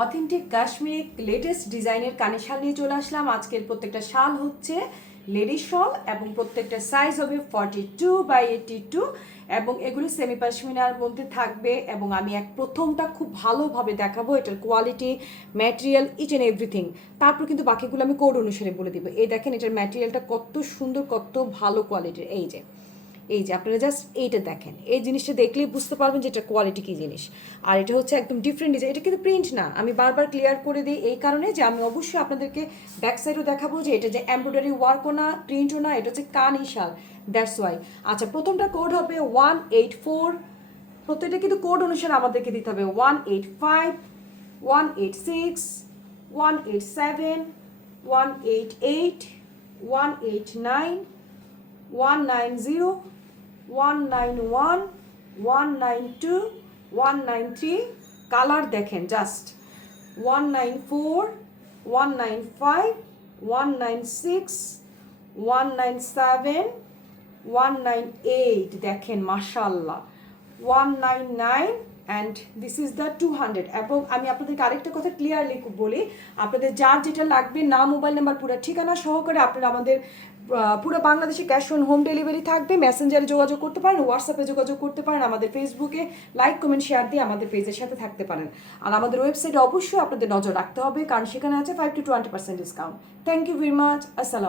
Authentic Kashmir latest ডিজাইনের কানের শাল নিয়ে চলে আসলাম। আজকের প্রত্যেকটা শাল হচ্ছে লেডিস শল এবং প্রত্যেকটা সাইজ হবে 42/82 এবং এগুলো সেমি পশমিনার মধ্যে থাকবে। এবং আমি প্রথমটা খুব ভালোভাবে দেখাবো এটার quality, material, each and everything. তারপর কিন্তু বাকিগুলো আমি কোড অনুসারে বলে দিব। এই দেখেন এটার ম্যাটেরিয়ালটা কত সুন্দর, কত ভালো কোয়ালিটির। এই যে আপনারা জাস্ট এইটা দেখেন, এই জিনিসটা দেখলেই বুঝতে পারবেন যে এটা কোয়ালিটি কী জিনিস। আর এটা হচ্ছে একদম ডিফারেন্ট ডিজাইন, এটা কিন্তু প্রিন্ট না। আমি বারবার ক্লিয়ার করে দিই এই কারণে যে আমি অবশ্যই আপনাদেরকে ব্যাক সাইডও দেখাবো যে এটা যে এমব্রয়ডারি ওয়ার্কও না, প্রিন্টও না, এটা হচ্ছে কানি শাল, দ্যাটস ওয়াই। আচ্ছা, প্রথমটা কোড হবে 184। প্রত্যেকটা কিন্তু কোড অনুসারে আমাদেরকে দিতে হবে 185, 186, 187, 188, 189, 190, 191, 192, 193। কালার দেখেন জাস্ট 194, 195, 196, 197, 198। দেখেন মাশাআল্লাহ, 199 অ্যান্ড দিস ইজ দ্য 200। এবং আমি আপনাদেরকে আরেকটা কথা ক্লিয়ারলি বলি, আপনাদের যার যেটা লাগবে, নাম, মোবাইল নাম্বার, পুরো ঠিকানা সহকারে আপনারা আমাদের পুরো বাংলাদেশে ক্যাশ অন হোম ডেলিভারি থাকবে। মেসেঞ্জারে যোগাযোগ করতে পারেন, হোয়াটসঅ্যাপে যোগাযোগ করতে পারেন, আমাদের ফেসবুকে লাইক, কমেন্ট, শেয়ার দিয়ে আমাদের পেজের সাথে থাকতে পারেন। আর আমাদের ওয়েবসাইটে অবশ্যই আপনাদের নজর রাখতে হবে, কারণ সেখানে আছে 5 to 20% discount. Thank you very much. আসসালাম।